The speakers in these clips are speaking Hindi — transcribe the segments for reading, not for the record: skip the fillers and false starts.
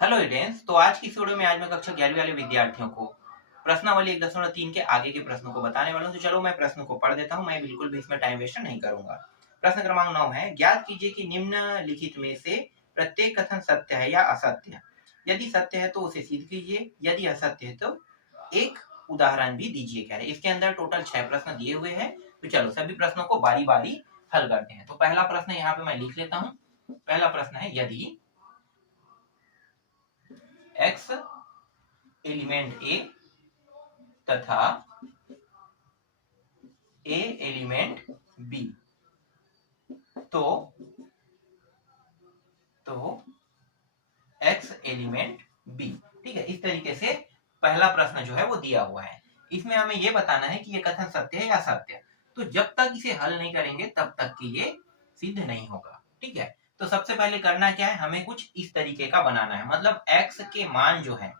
Hello students. तो आज की इस वीडियो में आज मैं कक्षा 11वीं वाले विद्यार्थियों को प्रश्नावली 1.3 के आगे के प्रश्नों को बताने वाला हूं। तो चलो मैं प्रश्न को पढ़ देता हूं, मैं बिल्कुल भी इसमें टाइम वेस्ट नहीं करूंगा। प्रश्न क्रमांक 9 है, ज्ञात कीजिए कि निम्नलिखित में से प्रत्येक कथन सत्य है या असत्य है। यदि सत्य है तो उसे सिद्ध कीजिए, यदि असत्य है तो एक उदाहरण भी दीजिए। कह रहे इसके अंदर टोटल 6 प्रश्न दिए हुए हैं। तो चलो सभी प्रश्नों को बारी बारी हल करते हैं। तो पहला प्रश्न यहाँ पे मैं लिख लेता हूँ। पहला प्रश्न है, यदि x एलिमेंट ए तथा ए एलिमेंट बी तो x एलिमेंट बी। ठीक है, इस तरीके से पहला प्रश्न जो है वो दिया हुआ है। इसमें हमें ये बताना है कि ये कथन सत्य है या असत्य। तो जब तक इसे हल नहीं करेंगे तब तक कि ये सिद्ध नहीं होगा। ठीक है, तो सबसे पहले करना क्या है, हमें कुछ इस तरीके का बनाना है। मतलब x के मान जो है,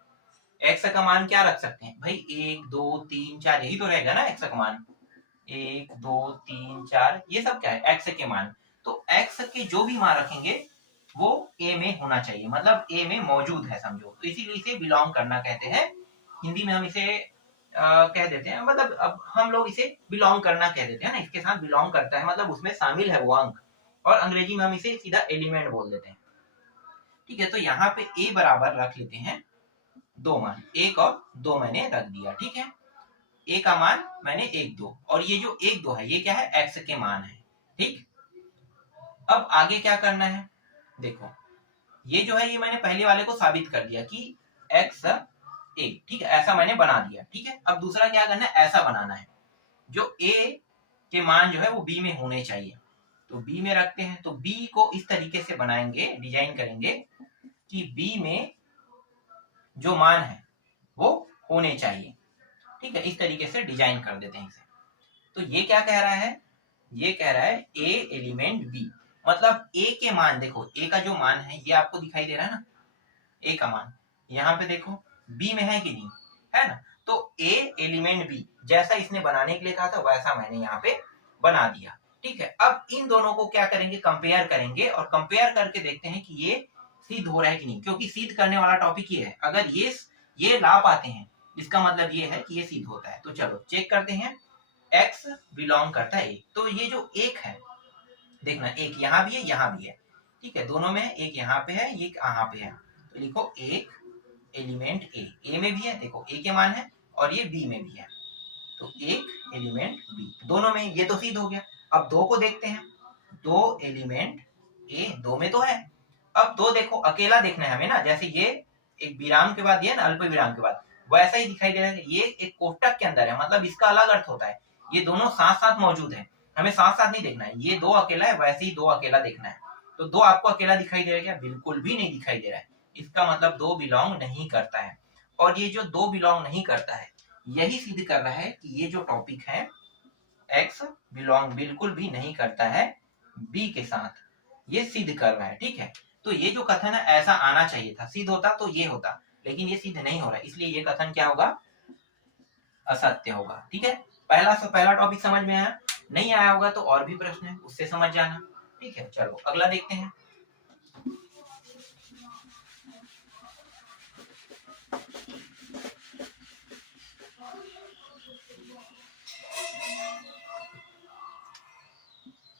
x का मान क्या रख सकते हैं भाई, 1 2 3 4 यही तो रहेगा ना x का मान। 1 2 3 4 ये सब क्या है, x के मान। तो x के जो भी मान रखेंगे वो a में होना चाहिए, मतलब a में मौजूद है समझो। तो इसीलिए इसे बिलोंग करना कहते हैं। हिंदी में हम इसे कह देते हैं, मतलब अब हम लोग इसे बिलोंग करना कह देते हैं ना, इसके साथ बिलोंग करता है, मतलब उसमें शामिल है वो अंक। और अंग्रेजी में हम इसे सीधा एलिमेंट बोल देते हैं। ठीक है, तो यहाँ पे a बराबर रख लेते हैं 2 मान, 1 और 2 मैंने रख दिया। ठीक है, a का मान मैंने 1 2, और ये जो 1 2 है ये क्या है, x के मान है। ठीक, अब आगे क्या करना है, देखो ये जो है ये मैंने पहले वाले को साबित कर दिया कि x 1, ठीक है, ऐसा मैंने बना दिया। ठीक है, अब दूसरा क्या करना है, ऐसा बनाना है जो a के मान जो है वो b में होने चाहिए। तो b में रखते हैं, तो b को इस तरीके से बनाएंगे, डिजाइन करेंगे कि b में जो मान है वो होने चाहिए। ठीक है, इस तरीके से डिजाइन कर देते हैं इसे। तो ये क्या कह रहा है, ये कह रहा है a एलिमेंट b, मतलब a के मान, देखो a का जो मान है ये आपको दिखाई दे रहा है ना, a का मान यहाँ पे देखो b में है कि नहीं, है ना। तो a एलिमेंट b जैसा इसने बनाने के लिए कहा था वैसा मैंने यहाँ पे बना दिया। ठीक है, अब इन दोनों को क्या करेंगे, कंपेयर करेंगे, और कंपेयर करके देखते हैं कि ये सिद्ध हो रहा है कि नहीं, क्योंकि सिद्ध करने वाला टॉपिक ये है। अगर ये ला पाते हैं इसका मतलब ये है कि ये सिद्ध होता है। तो चलो चेक करते हैं, x बिलोंग करता है एक, तो ये जो एक है देखना, एक यहाँ भी है यहाँ भी है। ठीक है, दोनों में एक यहाँ पे है एक यहाँ पे है। तो लिखो एक एलिमेंट ए में भी है, देखो ए के मान है, और ये बी में भी है। तो एक एलिमेंट बी, दोनों में ये तो सिद्ध हो गया। अब दो को देखते हैं, दो एलिमेंट ए दो में तो है। अब दो देखो अकेला देखना है हमें ना, जैसे ये एक विराम के बाद, ये ना अल्प विराम के बाद, वैसा ही दिखाई दे रहा है। ये एक कोष्टक के अंदर है, मतलब इसका अलग अर्थ होता है। ये दोनों साथ साथ मौजूद है, हमें साथ साथ नहीं देखना है। ये दो अकेला है, वैसे ही दो अकेला देखना है। तो दो आपको अकेला दिखाई दे रहा है क्या, बिल्कुल भी नहीं दिखाई दे रहा है। इसका मतलब दो बिलोंग नहीं करता है। और ये जो दो बिलोंग नहीं करता है यही सिद्ध कर रहा है कि ये जो टॉपिक है एक्स बिलोंग बिल्कुल भी नहीं करता है बी के साथ, ये सिद्ध कर रहा है। ठीक है, तो ये जो कथन है ऐसा आना चाहिए था, सिद्ध होता तो ये होता, लेकिन ये सिद्ध नहीं हो रहा है, इसलिए ये कथन क्या होगा, असत्य होगा। ठीक है, पहला टॉपिक समझ में आया, नहीं आया होगा तो और भी प्रश्न है उससे समझ जाना। ठीक है, चलो अगला देखते हैं।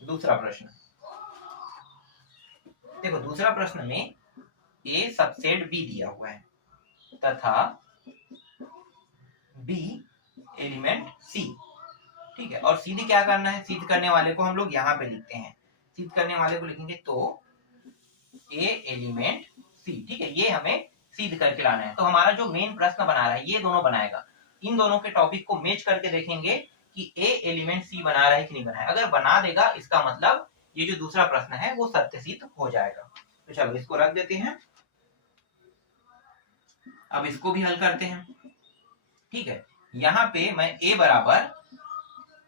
दूसरा प्रश्न देखो, दूसरा प्रश्न में ए सबसेट बी दिया हुआ है तथा बी एलिमेंट सी। ठीक है, और सीधी क्या करना है, सिद्ध करने वाले को हम लोग यहाँ पे लिखते हैं, सिद्ध करने वाले को लिखेंगे तो ए एलिमेंट सी। ठीक है, ये हमें सिद्ध करके लाना है। तो हमारा जो मेन प्रश्न बना रहा है ये दोनों बनाएगा, इन दोनों के टॉपिक को मैच करके देखेंगे कि ए एलिमेंट सी बना रहा है कि नहीं बना है। अगर बना देगा इसका मतलब ये जो दूसरा प्रश्न है वो सत्य सिद्ध हो जाएगा। तो चलो इसको रख देते हैं, अब इसको भी हल करते हैं। ठीक है, यहाँ पे मैं ए बराबर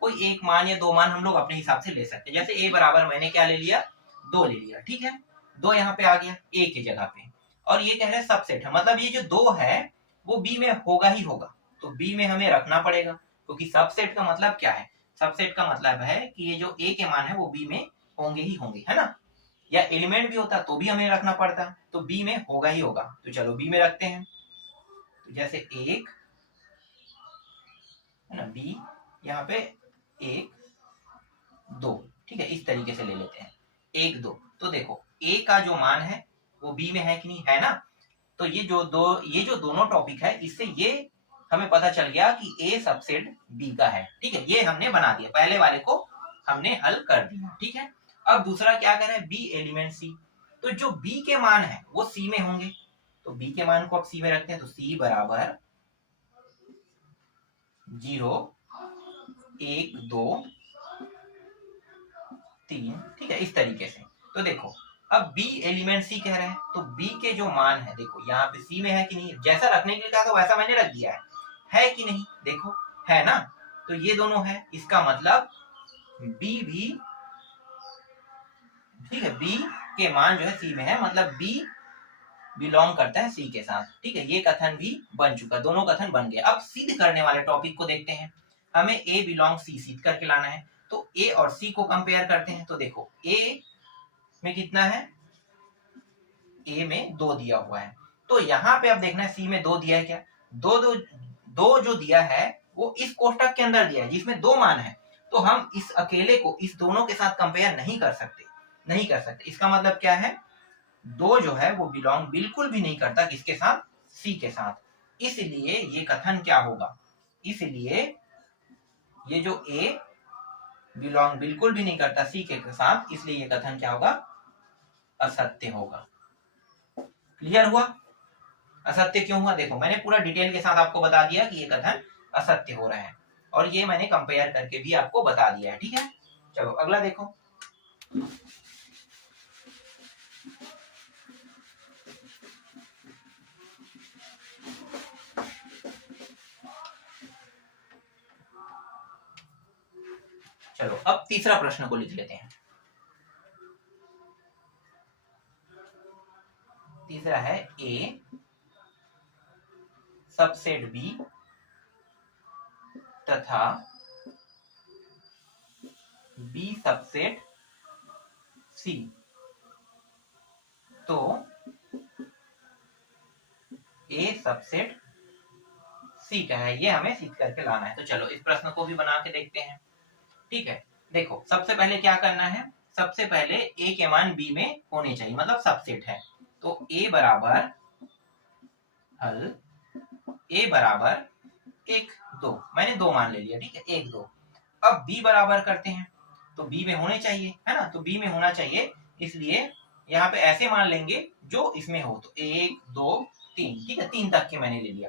कोई एक मान या दो मान हम लोग अपने हिसाब से ले सकते हैं। जैसे ए बराबर मैंने क्या ले लिया, दो ले लिया। ठीक है, दो यहाँ पे आ गया ए की जगह पे, और ये कह रहे हैं सबसेट है, मतलब ये जो दो है वो बी में होगा ही होगा। तो बी में हमें रखना पड़ेगा, क्योंकि सबसेट का मतलब क्या है, सबसेट का मतलब है कि ये जो ए के मान है वो बी में होंगे ही होंगे, है ना। या एलिमेंट भी होता तो भी हमें रखना पड़ता, तो बी में होगा ही होगा। तो चलो बी में रखते हैं। तो जैसे 1 है ना, बी यहाँ पे 1 2, ठीक है, इस तरीके से ले लेते हैं 1 2। तो देखो ए का जो मान है वो बी में है कि नहीं, है ना। तो ये जो दोनों टॉपिक है, इससे ये हमें पता चल गया कि ए सबसेट बी का है, ठीक है। ये हमने बना दिया, पहले वाले को हमने हल कर दिया, ठीक है। अब दूसरा क्या कह रहा है, बी एलिमेंट सी। तो जो बी के मान है वो सी में होंगे, तो बी के मान को अब सी में रखते हैं। तो सी बराबर 0 1 2 3, ठीक है, इस तरीके से। तो देखो अब बी एलिमेंट सी कह रहे हैं, तो बी के जो मान है देखो यहाँ पे सी में है कि नहीं, जैसा रखने के लिए कहा था वैसा मैंने रख दिया है कि नहीं, देखो है ना। तो ये दोनों है, इसका मतलब बी भी, ठीक है, बी के मान जो है सी में है, मतलब बी बिलोंग करता है सी के साथ, ठीक है। ये कथन भी बन चुका, दोनों कथन बन गए। अब सिद्ध करने वाले टॉपिक को देखते हैं। हमें ए बिलोंग सी सिद्ध करके लाना है, तो ए और सी को कंपेयर करते हैं। तो देखो ए में कितना है, ए में 2 दिया हुआ है, तो यहाँ पे अब देखना है सी में 2 दिया है क्या, दो जो दिया है वो इस कोष्टक के अंदर दिया है जिसमें 2 मान है। तो हम इस अकेले को इस दोनों के साथ कंपेयर नहीं कर सकते। इसका मतलब क्या है, 2 जो है वो बिलोंग बिल्कुल भी नहीं करता किसके साथ, सी के साथ। इसलिए ये कथन क्या होगा, इसलिए ये जो ए बिलोंग बिल्कुल भी नहीं करता सी के साथ, इसलिए ये कथन क्या होगा, असत्य होगा। क्लियर हुआ। असत्य क्यों हुआ, देखो मैंने पूरा डिटेल के साथ आपको बता दिया कि ये कथन असत्य हो रहा है, और ये मैंने कंपेयर करके भी आपको बता दिया है, ठीक है। चलो अगला देखो। चलो अब तीसरा प्रश्न को लिख लेते हैं। तीसरा है ए सबसेट बी तथा बी सबसेट सी, तो ए सबसेट सी का है, ये हमें सिद्ध करके लाना है। तो चलो इस प्रश्न को भी बना के देखते हैं, ठीक है। देखो सबसे पहले क्या करना है, सबसे पहले ए के मान बी में होने चाहिए, मतलब सबसेट है। तो ए बराबर हल ए बराबर 1 2, मैंने 2 मान ले लिया, ठीक है, 1 2। अब बी बराबर करते हैं, तो बी में होने चाहिए, है ना, तो बी में होना चाहिए, इसलिए यहाँ पे ऐसे मान लेंगे जो इसमें हो। तो 1 2 3, ठीक है, 3 तक के मैंने ले लिया।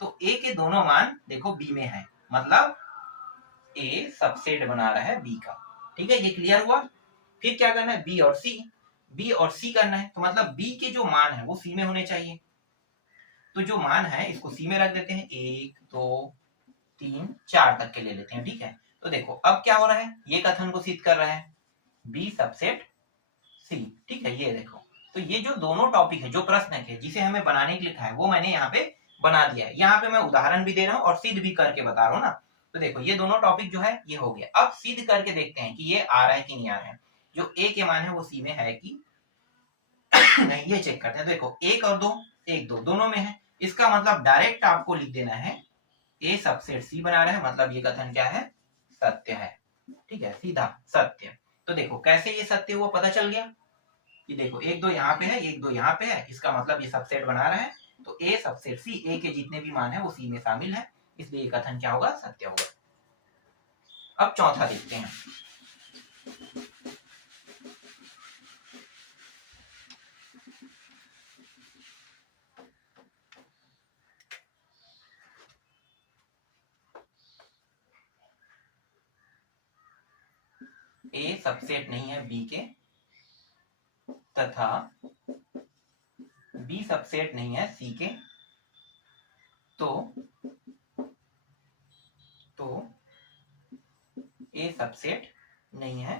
तो ए के दोनों मान देखो बी में है, मतलब ए सबसेट बना रहा है बी का, ठीक है, ये क्लियर हुआ। फिर क्या करना है, बी और सी करना है, तो मतलब बी के जो मान है वो सी में होने चाहिए। तो जो मान है इसको सी में रख देते हैं, 1 2 3 4 तक के ले लेते हैं, ठीक है। तो देखो अब क्या हो रहा है, ये कथन को सिद्ध कर रहा है बी सबसेट सी, ठीक है, ये देखो। तो ये जो दोनों टॉपिक है, जो प्रश्न है जिसे हमें बनाने के लिए लिखा है, वो मैंने यहाँ पे बना दिया है। यहाँ पे मैं उदाहरण भी दे रहा हूँ और सिद्ध भी करके बता रहा हूँ ना। तो देखो ये दोनों टॉपिक जो है ये हो गया। अब सिद्ध करके देखते हैं कि ये आ रहा है कि नहीं आ रहा है, जो ए के मान है वो सी में है कि नहीं, ये चेक करते हैं। तो देखो 1 और 2 1 2 दोनों में है, इसका मतलब डायरेक्ट आपको लिख देना है ए सबसेट सी बना रहा है, मतलब ये कथन क्या है, सत्य है, ठीक है, सीधा सत्य। तो देखो कैसे ये सत्य हुआ, पता चल गया कि देखो 1 2 यहाँ पे है, 1 2 यहाँ पे है, इसका मतलब ये सबसेट बना रहा है। तो ए सबसेट सी, ए के जितने भी मान है वो सी में शामिल है, इसलिए ये कथन क्या होगा, सत्य होगा। अब चौथा देखते हैं। ए सबसेट नहीं है बी के, तथा बी सबसेट नहीं है सी के, तो ए सबसेट नहीं है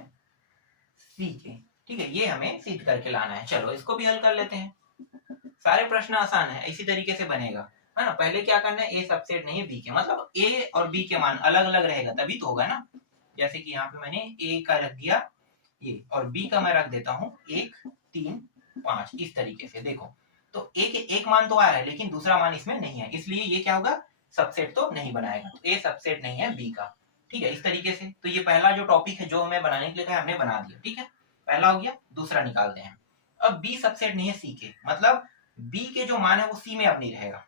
सी के, ठीक है, ये हमें सिद्ध करके लाना है। चलो इसको भी हल कर लेते हैं। सारे प्रश्न आसान है, इसी तरीके से बनेगा, है ना। पहले क्या करना है, ए सबसेट नहीं है बी के, मतलब ए और बी के मान अलग अलग रहेगा तभी तो होगा ना। जैसे कि यहाँ पे मैंने ए का रख दिया ये, और बी का मैं रख देता हूँ 1 3 5 इस तरीके से। देखो तो ए के एक मान तो आ रहा है लेकिन दूसरा मान इसमें नहीं है, इसलिए ये क्या होगा, सबसेट तो नहीं बनाएगा, तो ए सबसेट नहीं है बी का। ठीक है, इस तरीके से। तो ये पहला जो टॉपिक है जो हमें बनाने के लिए कहा हमने बना दिया। ठीक है, पहला हो गया। दूसरा निकालते हैं। अब बी सबसेट नहीं है सी के, मतलब बी के जो मान है वो सी में अब नहीं रहेगा,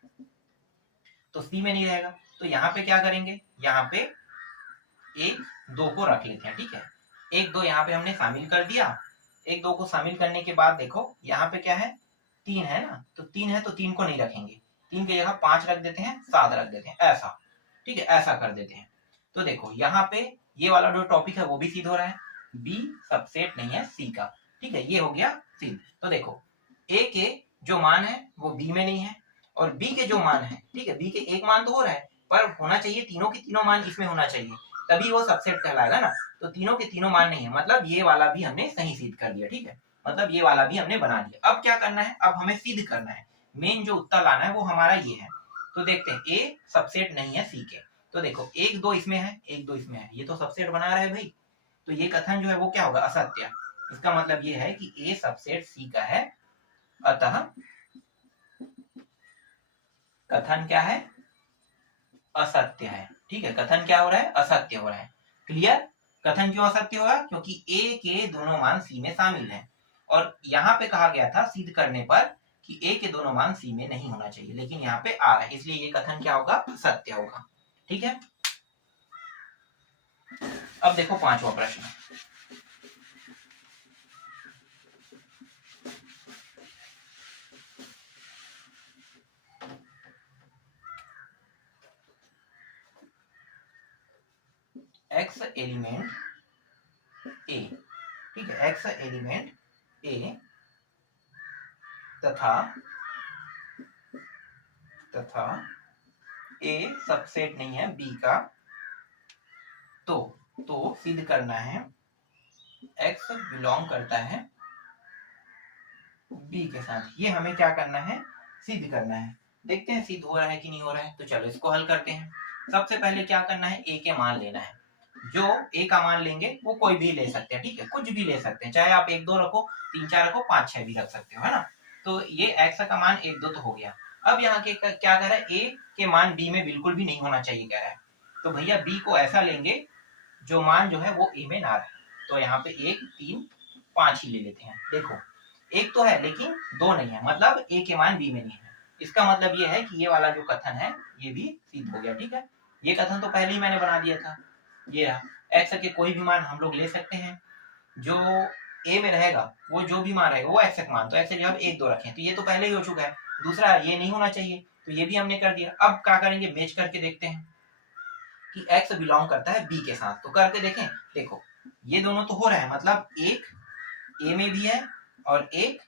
तो सी में नहीं रहेगा तो यहाँ पे क्या करेंगे, यहाँ पे 1 2 को रख लेते हैं। ठीक है, 1 2 यहाँ पे हमने शामिल कर दिया। 1 2 को शामिल करने के बाद देखो यहाँ पे क्या है, 3 है ना, तो 3 है तो 3 को नहीं रखेंगे, 3 की जगह 5 रख देते हैं, 7 रख देते हैं, ऐसा। ठीक है, ऐसा कर देते हैं। तो देखो यहाँ पे ये वाला जो टॉपिक है वो भी सिद्ध हो रहा है, बी सबसेट नहीं है सी का। ठीक है, ये हो गया सिद्ध। तो देखो ए के जो मान है वो बी में नहीं है, और बी के जो मान है, ठीक है, बी के एक मान तो हो रहा है पर होना चाहिए तीनों के तीनों मान इसमें होना चाहिए, तभी वो सबसेट कहलाएगा ना। तो तीनों के तीनों मान नहीं है, मतलब ये वाला भी हमने सही सिद्ध कर दिया। ठीक है, मतलब ये वाला भी हमने बना लिया। अब क्या करना है, अब हमें सिद्ध करना है, मेन जो उत्तर लाना है वो हमारा ये है। तो देखते हैं, ए सबसेट नहीं है सी के। तो देखो 1 2 इसमें है, 1 2 इसमें है, ये तो सबसेट बना रहा है भाई, तो ये कथन जो है वो क्या होगा, असत्य। इसका मतलब ये है कि ए सबसेट सी का है, अतः कथन क्या है, असत्य है। ठीक है, कथन क्या हो रहा है, असत्य हो रहा है। क्लियर। कथन क्यों असत्य होगा, क्योंकि ए के दोनों मान सी में शामिल हैं, और यहाँ पे कहा गया था सिद्ध करने पर कि ए के दोनों मान सी में नहीं होना चाहिए, लेकिन यहाँ पे आ रहा है, इसलिए ये कथन क्या होगा, सत्य होगा। ठीक है, अब देखो पांचवा प्रश्न। एक्स एलिमेंट ए, ठीक है, एक्स एलिमेंट ए तथा ए सबसेट नहीं है बी का, तो सिद्ध करना है एक्स बिलोंग करता है बी के साथ। ये हमें क्या करना है, सिद्ध करना है। देखते हैं सिद्ध हो रहा है कि नहीं हो रहा है। तो चलो इसको हल करते हैं। सबसे पहले क्या करना है, ए के मान लेना है। जो ए का मान लेंगे वो कोई भी ले सकते हैं, ठीक है, कुछ भी ले सकते हैं, चाहे आप 1 2 रखो, 3 4 रखो, 5 6 भी रख सकते हो, है ना। तो ये एक्स का मान 1 2 तो हो गया। अब यहाँ के क्या कह रहा है, ए के मान बी में बिल्कुल भी नहीं होना चाहिए कह रहा है। तो भैया बी को ऐसा लेंगे जो मान जो है वो ए में ना रहे। तो यहाँ पे 1 3 5 ही ले लेते हैं। देखो 1 तो है लेकिन 2 नहीं है, मतलब ए के मान बी में नहीं है। इसका मतलब ये है कि ये वाला जो कथन है ये भी सिद्ध हो गया। ठीक है, ये कथन तो पहले ही मैंने बना दिया था। ये रहा, एक्स के कोई भी मान हम लोग ले सकते हैं, जो ए में रहेगा वो जो भी मान रहेगा वो एक्स का मान, तो एक्स जब 1 2 रखें, तो ये तो पहले ही हो चुका है। दूसरा ये नहीं होना चाहिए, तो ये भी हमने कर दिया। अब क्या करेंगे, मैच करके देखते हैं कि एक्स बिलोंग करता है बी के साथ। तो करके देखें, देखो ये दोनों तो हो रहा है, मतलब एक ए में भी है और एक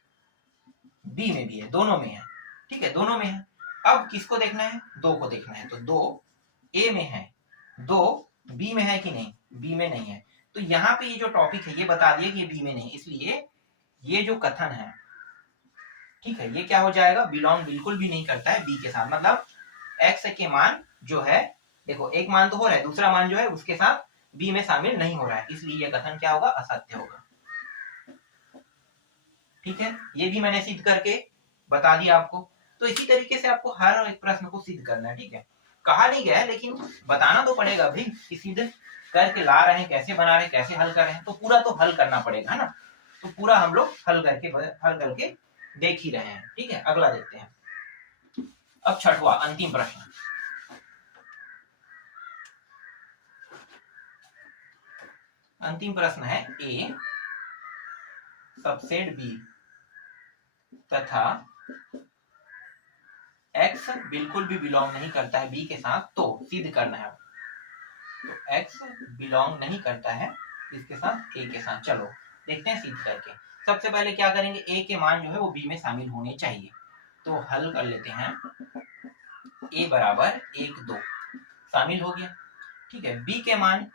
बी में भी है, दोनों में है। ठीक है, दोनों में है। अब किसको देखना है, 2 को देखना है। तो 2 ए में है, 2 बी में है कि नहीं, बी में नहीं है। तो यहाँ पे ये जो टॉपिक है ये बता दिया कि ये बी में नहीं, इसलिए ये जो कथन है, ठीक है, ये क्या हो जाएगा, बिलोंग बिल्कुल भी नहीं करता है बी के साथ। मतलब एक्स के मान जो है, देखो एक मान तो हो रहा है, दूसरा मान जो है उसके साथ बी में शामिल नहीं हो रहा है, इसलिए ये कथन क्या होगा, असत्य होगा। ठीक है, ये भी मैंने सिद्ध करके बता दिया आपको। तो इसी तरीके से आपको हर एक प्रश्न को सिद्ध करना है। ठीक है, कहा नहीं गया है लेकिन बताना तो पड़ेगा भाई कि सिद्ध करके ला रहे हैं, कैसे बना रहे हैं, कैसे हल कर रहे हैं, तो पूरा तो हल करना पड़ेगा, है ना। तो पूरा हम लोग हल करके देख ही रहे हैं। ठीक है, अगला देखते हैं। अब छठवा अंतिम प्रश्न। अंतिम प्रश्न है, ए सबसेट बी तथा एक्स बिल्कुल भी बिलोंग नहीं करता है बी के साथ, तो सिद्ध करना है। तो एक्स बिलोंग नहीं करता है इसके साथ, ए के साथ। चलो देखते हैं सिद्ध करके। सबसे पहले क्या करेंगे, ए के मान जो है वो बी में शामिल होने चाहिए। तो हल कर लेते हैं, ए बराबर 1 2 शामिल हो गया। ठीक है, बी के मान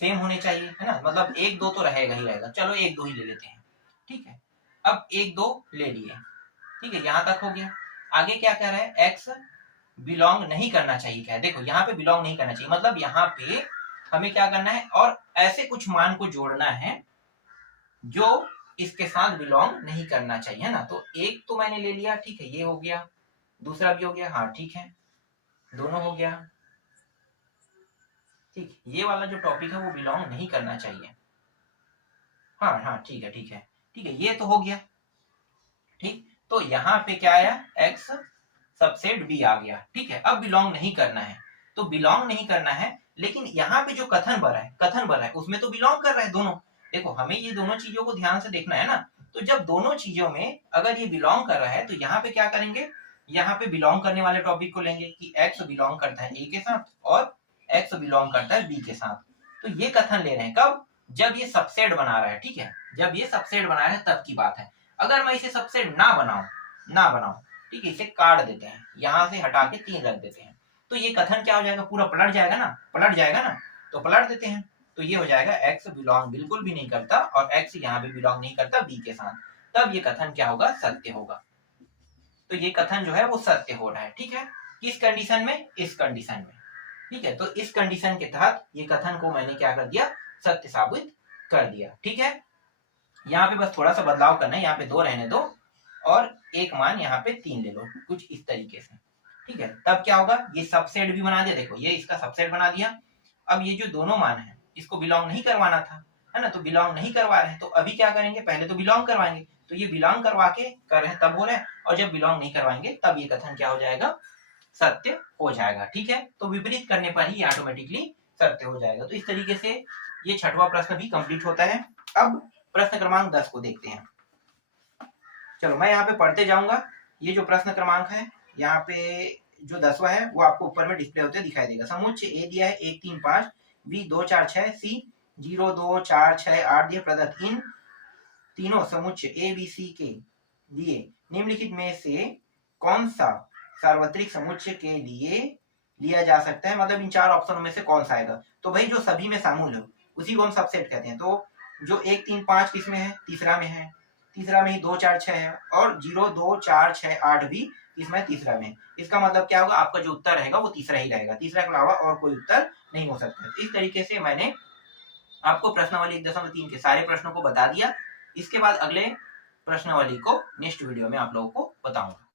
सेम होने चाहिए, है ना, मतलब 1 2 तो रहेगा ही रहेगा। चलो 1 2 ही ले लेते हैं। ठीक है, अब 1 2 ले लिए। ठीक है, यहां तक हो गया। आगे क्या कह रहा है, एक्स बिलोंग नहीं करना चाहिए। क्या है, देखो यहाँ पे बिलोंग नहीं करना चाहिए, मतलब यहाँ पे हमें क्या करना है, और ऐसे कुछ मान को जोड़ना है जो इसके साथ बिलोंग नहीं करना चाहिए, है ना। तो एक तो मैंने ले लिया, ठीक है, ये हो गया, दूसरा भी हो गया, हाँ ठीक है, दोनों हो गया, ठीक। ये वाला जो टॉपिक है वो बिलोंग नहीं करना चाहिए, हाँ हाँ ठीक है ठीक है ठीक है, ये तो हो गया, ठीक। तो यहाँ पे क्या आया, x सबसेट b आ गया, ठीक है। अब बिलोंग नहीं करना है, तो बिलोंग नहीं करना है, लेकिन यहाँ पे जो कथन भरा है उसमें तो बिलोंग कर रहा है दोनों। देखो हमें ये दोनों चीजों को ध्यान से देखना है ना। तो जब दोनों चीजों में अगर ये बिलोंग कर रहा है तो यहाँ पे क्या करेंगे, यहाँ पे बिलोंग करने वाले टॉपिक को लेंगे कि x बिलोंग करता है a के साथ और x बिलोंग करता है b के साथ। तो ये कथन ले रहे हैं कब, जब ये सबसेट बना रहा है, ठीक है, जब ये सबसेट बना रहा है तब की बात है। अगर मैं इसे सबसेट ना बनाऊं, ठीक है, इसे काट देते हैं, यहां से हटा के 3 रख देते हैं, तो ये कथन क्या हो जाएगा, पूरा पलट जाएगा ना, तो पलट देते हैं। तो ये हो जाएगा x बिलोंग बिल्कुल भी नहीं करता और x यहाँ पे बिलोंग नहीं करता b के साथ, तब ये कथन क्या होगा, सत्य होगा। तो ये कथन जो है वो सत्य हो रहा है, ठीक है। किस कंडीशन में, इस कंडीशन में, ठीक है। तो इस कंडीशन के तहत ये कथन को मैंने क्या कर दिया, सत्य साबित कर दिया, ठीक है। यहाँ पे बस थोड़ा सा बदलाव करना है, यहाँ पे 2 रहने दो और एक मान यहाँ पे 3 ले लो, कुछ इस तरीके से, ठीक है। तब क्या होगा, ये सबसेट भी बना दिया, देखो ये इसका सबसेट बना दिया। अब ये जो दोनों मान है इसको बिलोंग नहीं करवाना था, है ना, तो बिलोंग नहीं करवा रहे हैं, तो अभी क्या करेंगे, पहले तो बिलोंग करवाएंगे, तो ये बिलोंग करवा के कर रहे हैं तब हो रहे हैं, और जब बिलोंग नहीं करवाएंगे तब ये कथन क्या हो जाएगा, सत्य हो जाएगा, ठीक है। तो विपरीत करने पर ही ऑटोमेटिकली सत्य हो जाएगा। तो इस तरीके से ये 6वां प्रश्न भी कंप्लीट होता है। अब प्रश्न क्रमांक 10 को देखते हैं। चलो मैं यहाँ पे पढ़ते जाऊंगा। ये जो प्रश्न क्रमांक है यहाँ पे जो 10वां है वो आपको ऊपर में डिस्प्ले होते दिखाई देगा। समुच्चय ए दिया है 1 3 5, बी 2 4 6, सी 0 2 4 6 8 दिए प्रदत्त। इन तीनों समुच्चय ए बी सी के लिए निम्नलिखित में से कौन सा सार्वत्रिक समुच्चय के लिए लिया जा सकता है, मतलब इन 4 ऑप्शनों में से कौन सा आएगा। तो भाई जो सभी में शामिल हो उसी को हम सबसेट कहते हैं। तो जो 1 3 5 किसमें है, तीसरा में है, तीसरा में ही 2 4 6 है, और 0 2 4 6 8 भी इसमें तीसरा में। इसका मतलब क्या होगा, आपका जो उत्तर रहेगा वो तीसरा ही रहेगा, तीसरा के अलावा और कोई उत्तर नहीं हो सकता। इस तरीके से मैंने आपको प्रश्नावली 1.3 के सारे प्रश्नों को बता दिया। इसके बाद अगले प्रश्नावली को नेक्स्ट वीडियो में आप लोगों को बताऊंगा।